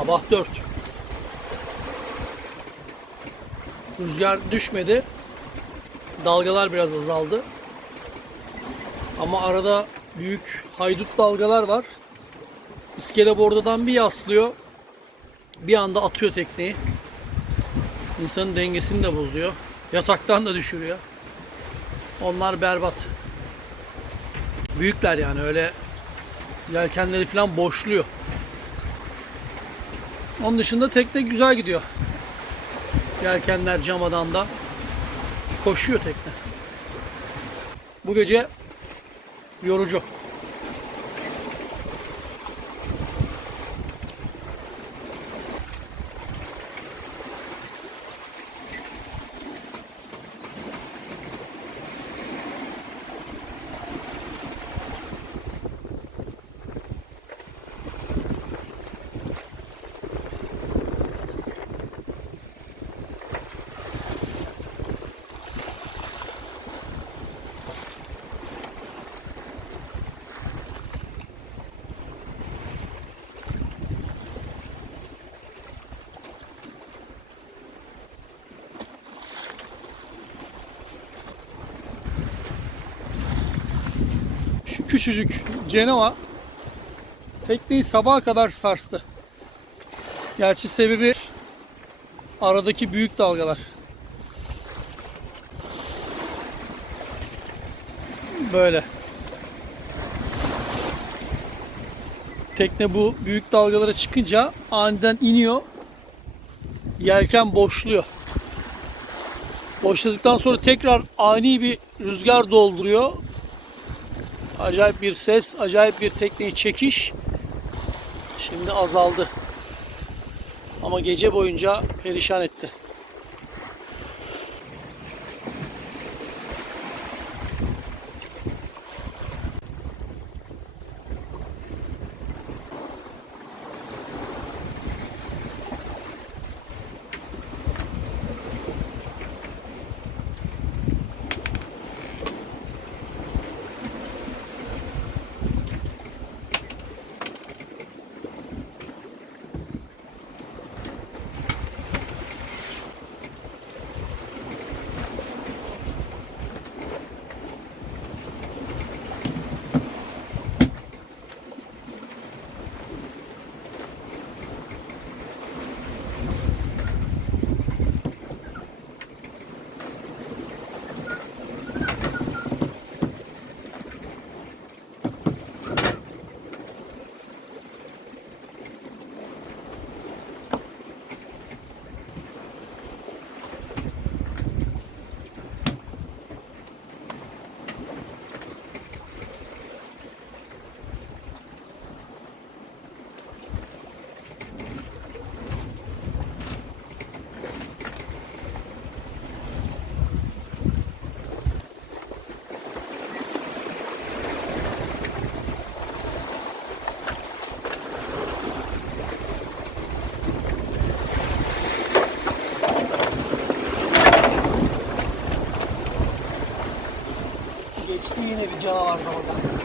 Sabah 4. Rüzgar düşmedi. Dalgalar biraz azaldı. Ama arada büyük haydut dalgalar var. İskele bordadan bir yaslıyor. Bir anda atıyor tekneyi. İnsanın dengesini de bozuyor. Yataktan da düşürüyor. Onlar berbat. Büyükler yani öyle yelkenleri falan boşluyor. Onun dışında tekne güzel gidiyor. Yelkenler camadan da koşuyor tekne. Bu gece yorucu. Küçücük Cenova tekneyi sabaha kadar sarstı. Gerçi sebebi aradaki büyük dalgalar. Böyle. Tekne bu büyük dalgalara çıkınca aniden iniyor. Yelken boşluyor. Boşladıktan sonra tekrar ani bir rüzgar dolduruyor. Acayip bir ses, acayip bir tekneyi çekiş. Şimdi azaldı. Ama gece boyunca perişan etti. Geçti yine bir canavar da orada.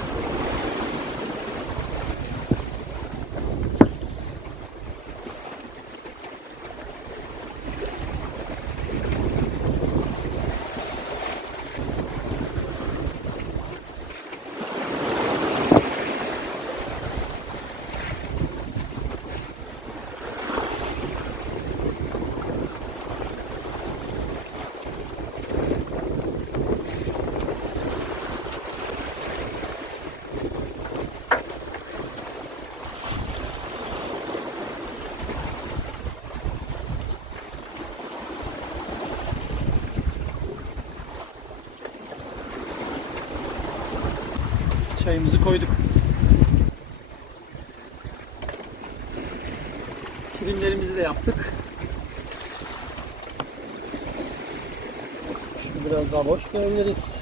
Çayımızı koyduk. Trimlerimizi de yaptık. Şimdi biraz daha boş koyabiliriz.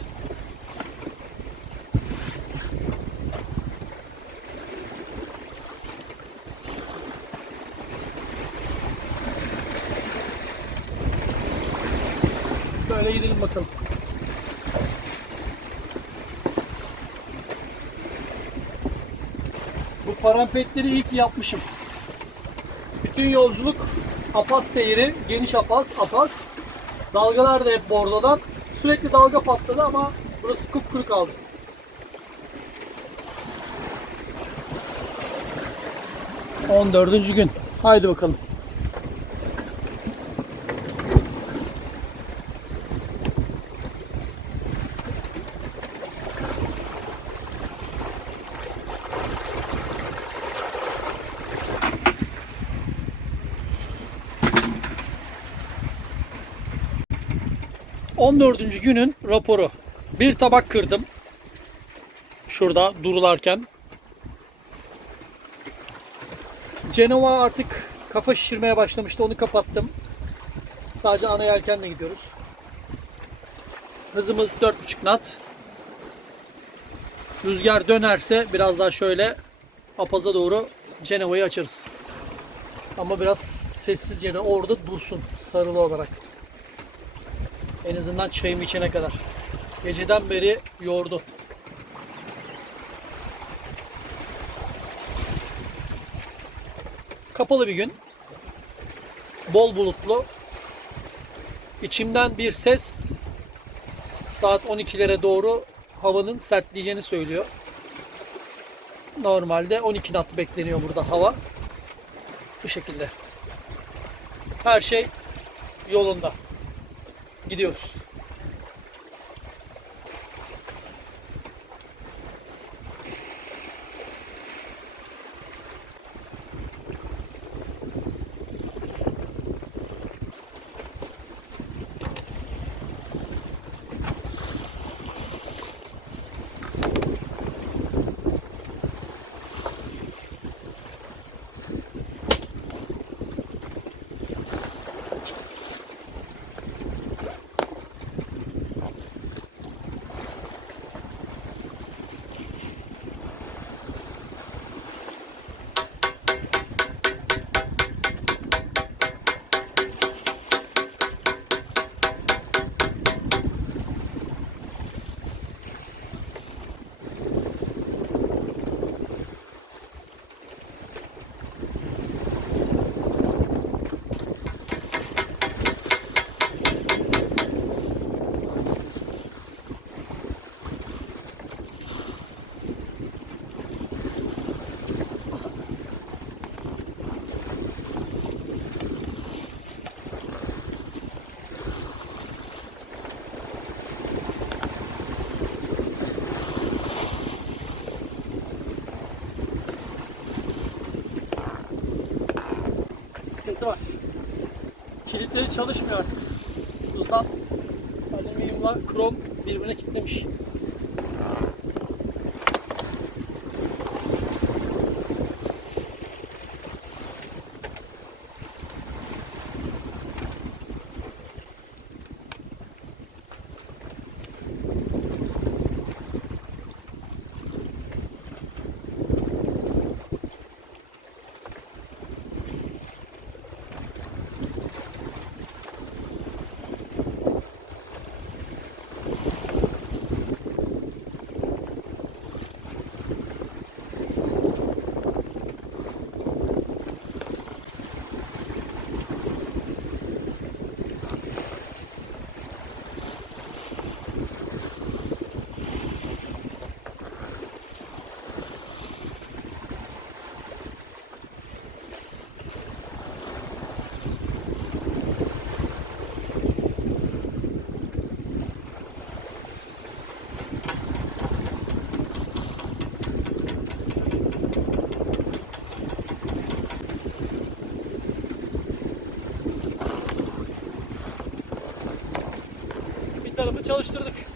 Böyle gidelim bakalım. Parampetleri ki yapmışım. Bütün yolculuk Apaz seyri, geniş Apaz, Apaz. Dalgalar da hep bordodan. Sürekli dalga patladı ama burası kupkuru kaldı. On dördüncü gün. Haydi bakalım. On dördüncü günün raporu. Bir tabak kırdım. Şurada durularken. Cenova artık kafa şişirmeye başlamıştı. Onu kapattım. Sadece ana yelkenle gidiyoruz. Hızımız 4.5 knot. Rüzgar dönerse biraz daha şöyle Apaz'a doğru Cenova'yı açarız. Ama biraz sessizce de orada dursun sarılı olarak. En azından çayımı içene kadar. Geceden beri yordu. Kapalı bir gün. Bol bulutlu. İçimden bir ses saat 12'lere doğru havanın sertleyeceğini söylüyor. Normalde 12 knot bekleniyor burada hava. Bu şekilde. Her şey yolunda. Gidiyoruz. sıkıntı var. Kilitleri çalışmıyor artık. Tuzdan alüminyumla krom birbirine kilitlemiş. Tarafı çalıştırdık.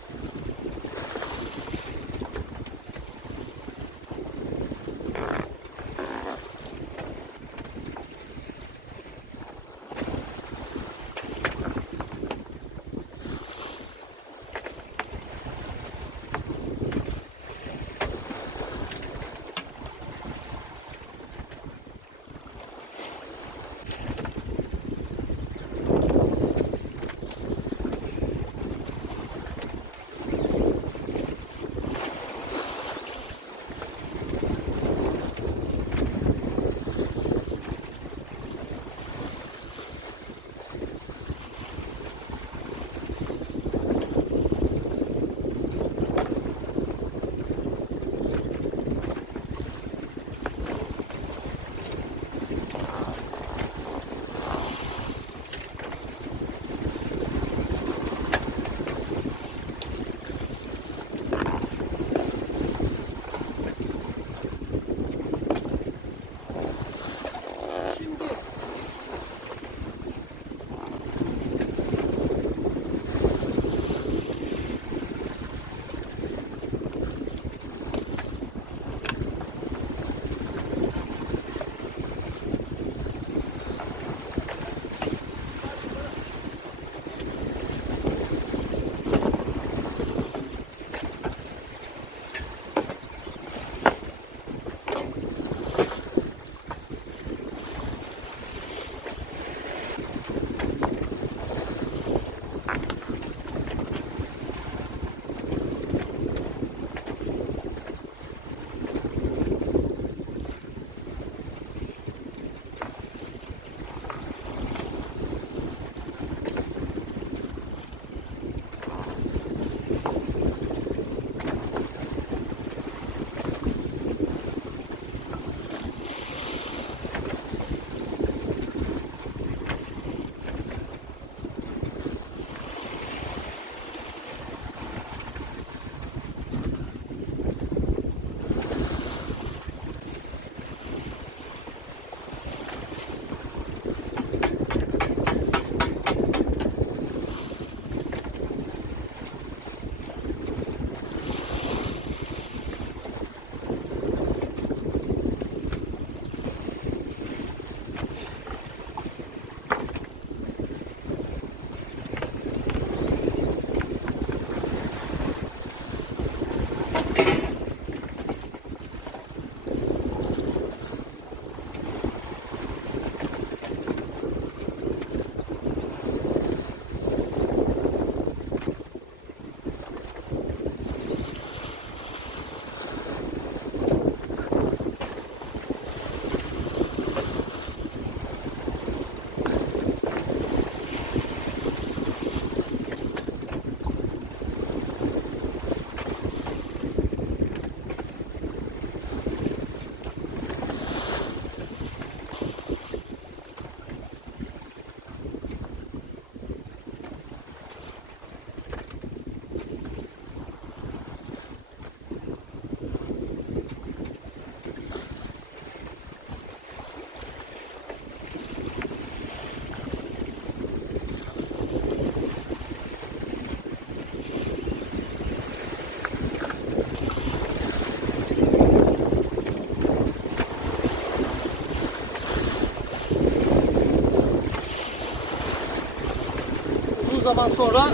Zaman sonra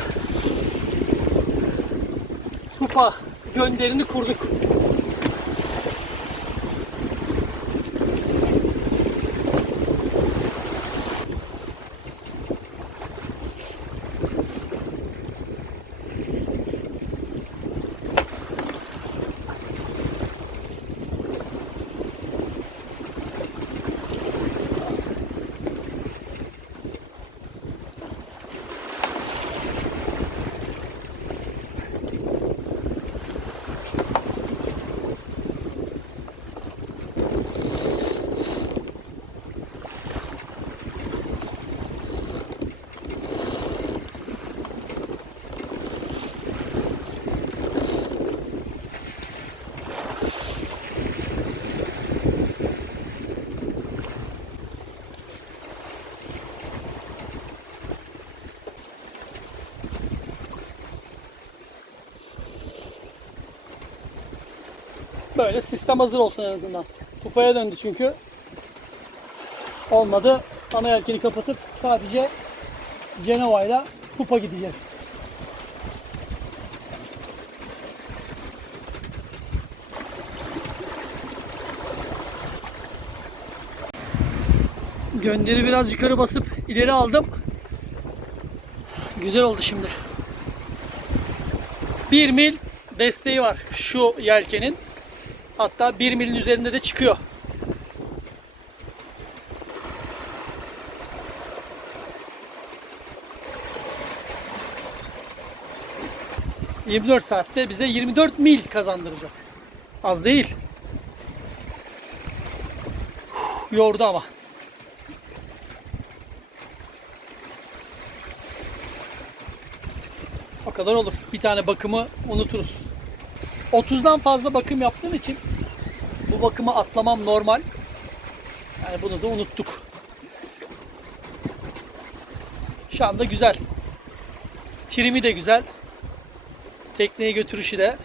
kupa gönderini kurduk. Böyle sistem hazır olsun en azından. Kupaya döndü çünkü. Olmadı. Ana yelkeni kapatıp sadece Genova ile kupa gideceğiz. Gönderi biraz yukarı basıp ileri aldım. Güzel oldu şimdi. 1 mil desteği var şu yelkenin. Hatta 1 milin üzerinde de çıkıyor. ...24 saatte bize 24 mil kazandıracak. Az değil. Yordu ama. O kadar olur. Bir tane bakımı unuturuz. 30'dan fazla bakım yaptığım için bu bakımı atlamam normal. Yani bunu da unuttuk. Şu anda güzel. Trimi de güzel. Tekneye götürüşü de.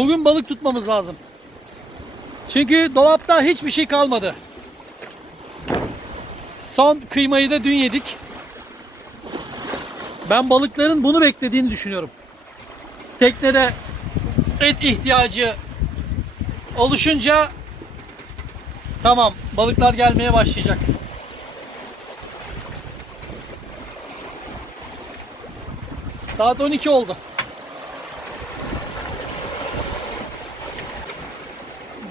Bugün balık tutmamız lazım. Çünkü dolapta hiçbir şey kalmadı. Son kıymayı da dün yedik. Ben balıkların bunu beklediğini düşünüyorum. Teknede et ihtiyacı oluşunca tamam balıklar gelmeye başlayacak. Saat 12 oldu.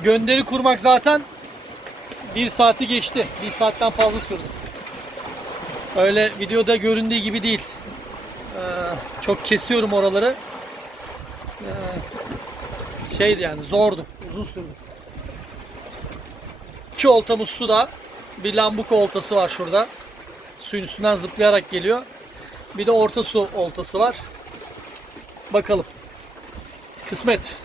Gönderi kurmak zaten bir saati geçti. Bir saatten fazla sürdü. Öyle videoda göründüğü gibi değil. Ee, çok kesiyorum oraları. Ee, şeydi yani zordu. Uzun sürdü. İki oltamız suda. Bir lambuka oltası var şurada. Suyun üstünden zıplayarak geliyor. Bir de orta su oltası var. Bakalım. Kısmet.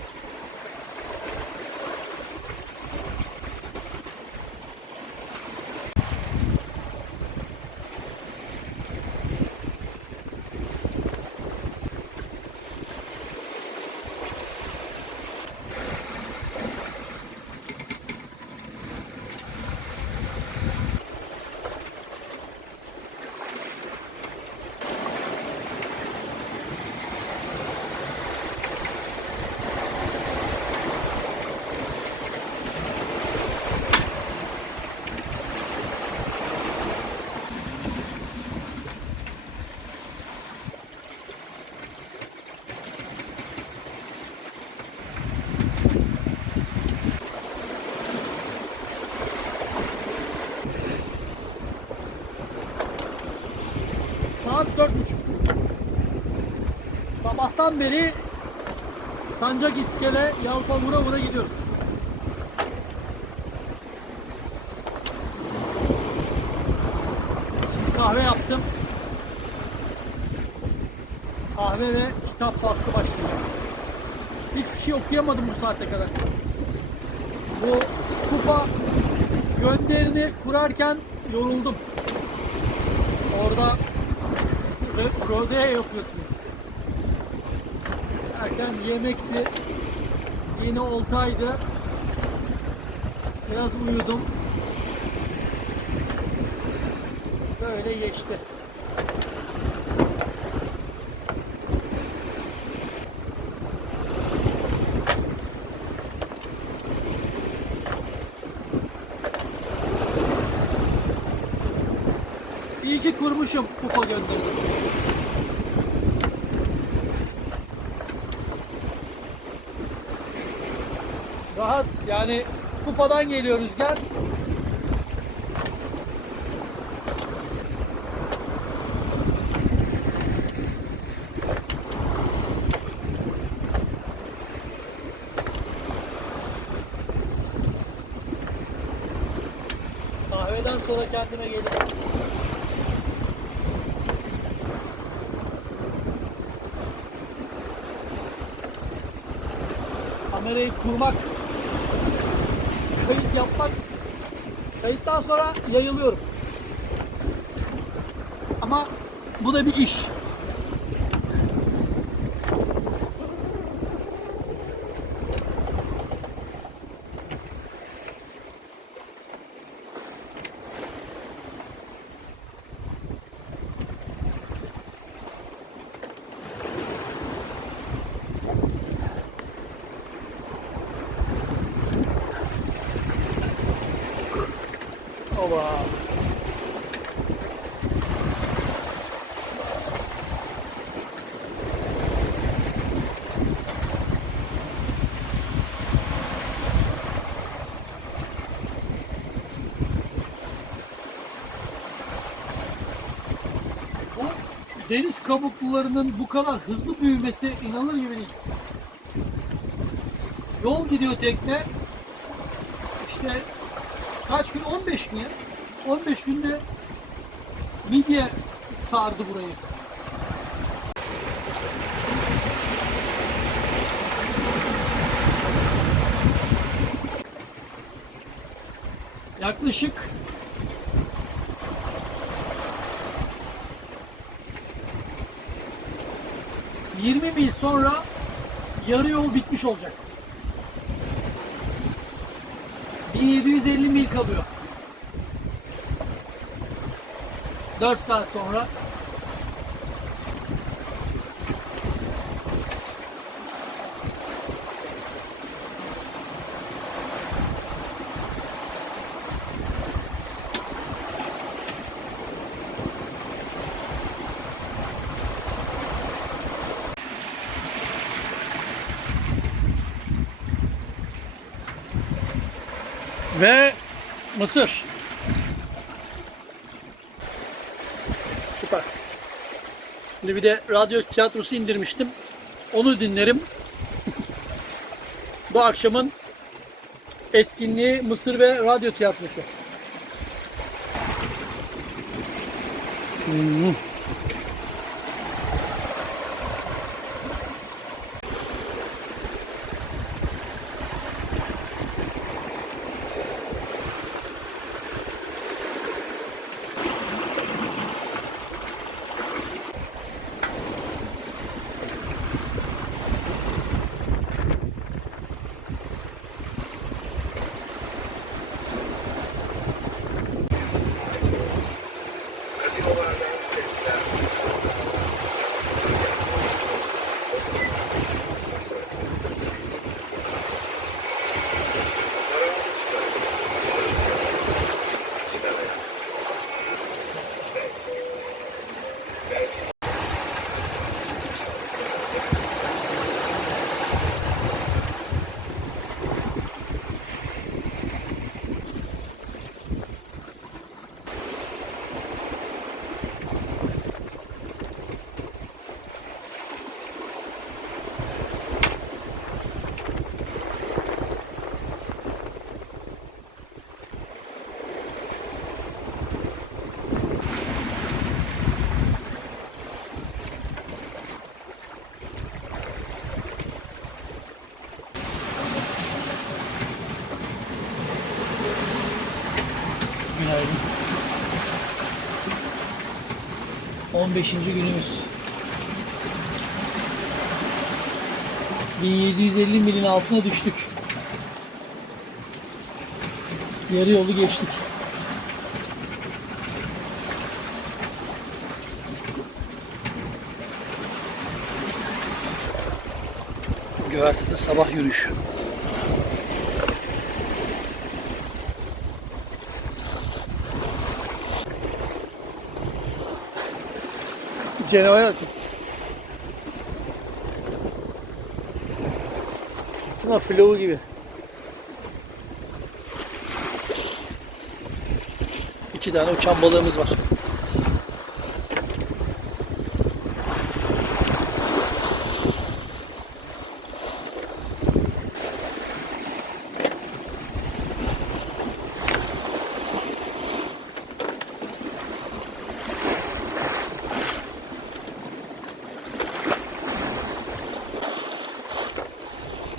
Sabahtan beri Sancak İskele Yalpa vura vura gidiyoruz. Kahve yaptım. Kahve ve kitap faslı başlayacak. Hiçbir şey okuyamadım bu saate kadar. Bu kupa gönderini kurarken yoruldum. Orada ro- rodeo yapıyorsunuz. Erken yemekti. Yine oltaydı. Biraz uyudum. Böyle geçti. İyi ki kurmuşum kupa gönderdim. Rahat yani kupadan geliyor rüzgar. Kahveden sonra kendime gelirim. Kamerayı kurmak, kayıttan sonra yayılıyorum. Ama bu da bir iş. Oba. Deniz kabuklularının bu kadar hızlı büyümesi inanılır gibi değil. Yol gidiyor tekne. İşte kaç gün? 15 gün ya. 15 günde midye sardı burayı. Yaklaşık ...20 mil sonra yarı yol bitmiş olacak. 1750 mil kalıyor. 4 saat sonra ve Mısır. Süper. Şimdi bir de radyo tiyatrosu indirmiştim. Onu dinlerim. Bu akşamın etkinliği Mısır ve radyo tiyatrosu. Hmm. 15. günümüz. 1750 milin altına düştük. Yarı yolu geçtik. Güvertede sabah yürüyüşü. Cenova'ya bakın. Tuna flow gibi. İki tane uçan balığımız var.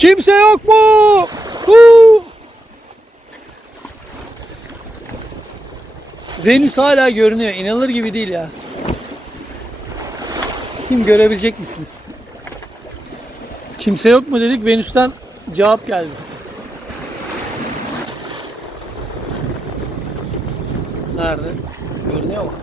Kimse yok mu? Huu! Venüs hala görünüyor. İnanılır gibi değil ya. Kim görebilecek misiniz? Kimse yok mu dedik. Venüs'ten cevap geldi. Nerede? Görünüyor mu?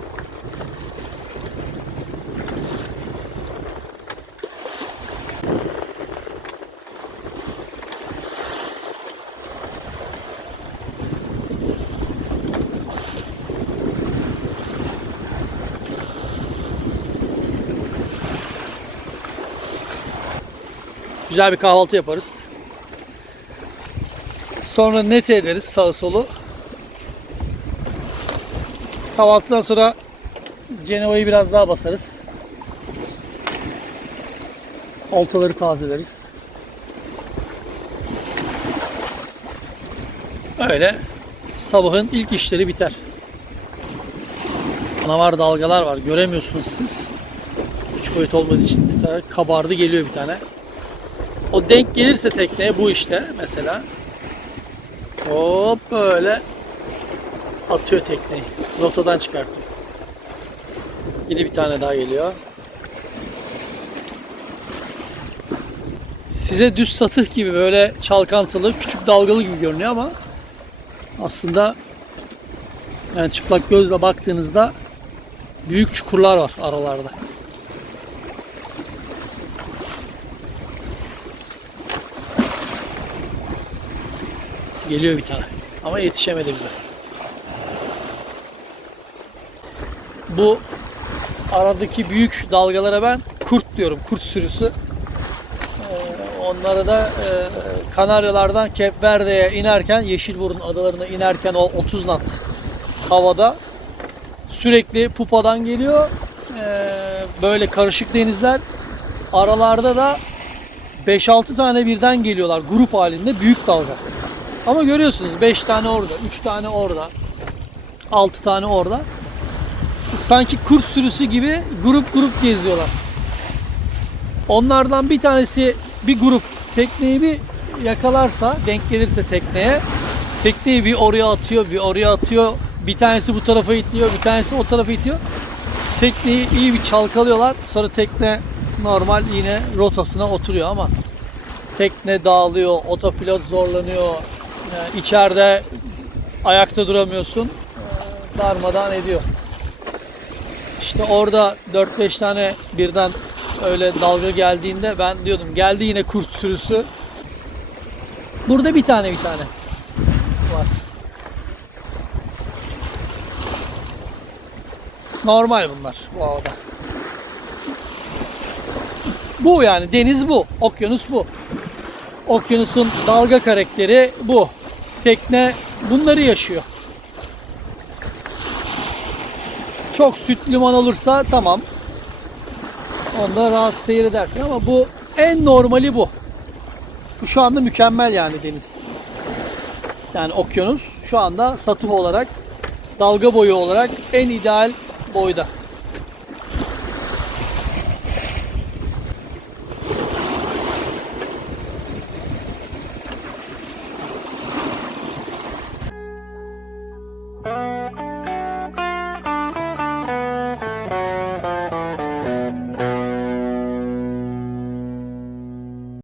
Güzel bir kahvaltı yaparız. Sonra net ederiz sağı solu. Kahvaltıdan sonra Cenova'yı biraz daha basarız. Oltaları tazeleriz. Öyle sabahın ilk işleri biter. Canavar dalgalar var. Göremiyorsunuz siz. Üç boyut olmadığı için bir tane kabardı geliyor bir tane. O denk gelirse tekneye bu işte mesela. Hop böyle atıyor tekneyi. Rotadan çıkartıyor. Yine bir tane daha geliyor. Size düz satıh gibi böyle çalkantılı, küçük dalgalı gibi görünüyor ama aslında yani çıplak gözle baktığınızda büyük çukurlar var aralarda. Geliyor bir tane. Ama yetişemedi bize. Bu aradaki büyük dalgalara ben kurt diyorum. Kurt sürüsü. Ee, onlara da e, Kanaryalardan Cape Verde'ye inerken Yeşilburun adalarına inerken o 30 knot havada sürekli pupadan geliyor. Ee, böyle karışık denizler. Aralarda da 5-6 tane birden geliyorlar grup halinde büyük dalga. Ama görüyorsunuz 5 tane orada, 3 tane orada, 6 tane orada. Sanki kurt sürüsü gibi grup grup geziyorlar. Onlardan bir tanesi bir grup tekneyi bir yakalarsa, denk gelirse tekneye, tekneyi bir oraya atıyor, bir oraya atıyor. Bir tanesi bu tarafa itiyor, bir tanesi o tarafa itiyor. Tekneyi iyi bir çalkalıyorlar. Sonra tekne normal yine rotasına oturuyor ama tekne dağılıyor, otopilot zorlanıyor. Yani içeride ayakta duramıyorsun. Ee, Darmadan ediyor. İşte orada 4-5 tane birden öyle dalga geldiğinde ben diyordum geldi yine kurt sürüsü. Burada bir tane bir tane var. Normal bunlar bu havada. Bu yani deniz bu, okyanus bu. Okyanusun dalga karakteri bu. Tekne bunları yaşıyor. Çok süt liman olursa tamam. Onda rahat seyredersin ama bu en normali bu. Bu şu anda mükemmel yani deniz. Yani okyanus şu anda satıf olarak dalga boyu olarak en ideal boyda.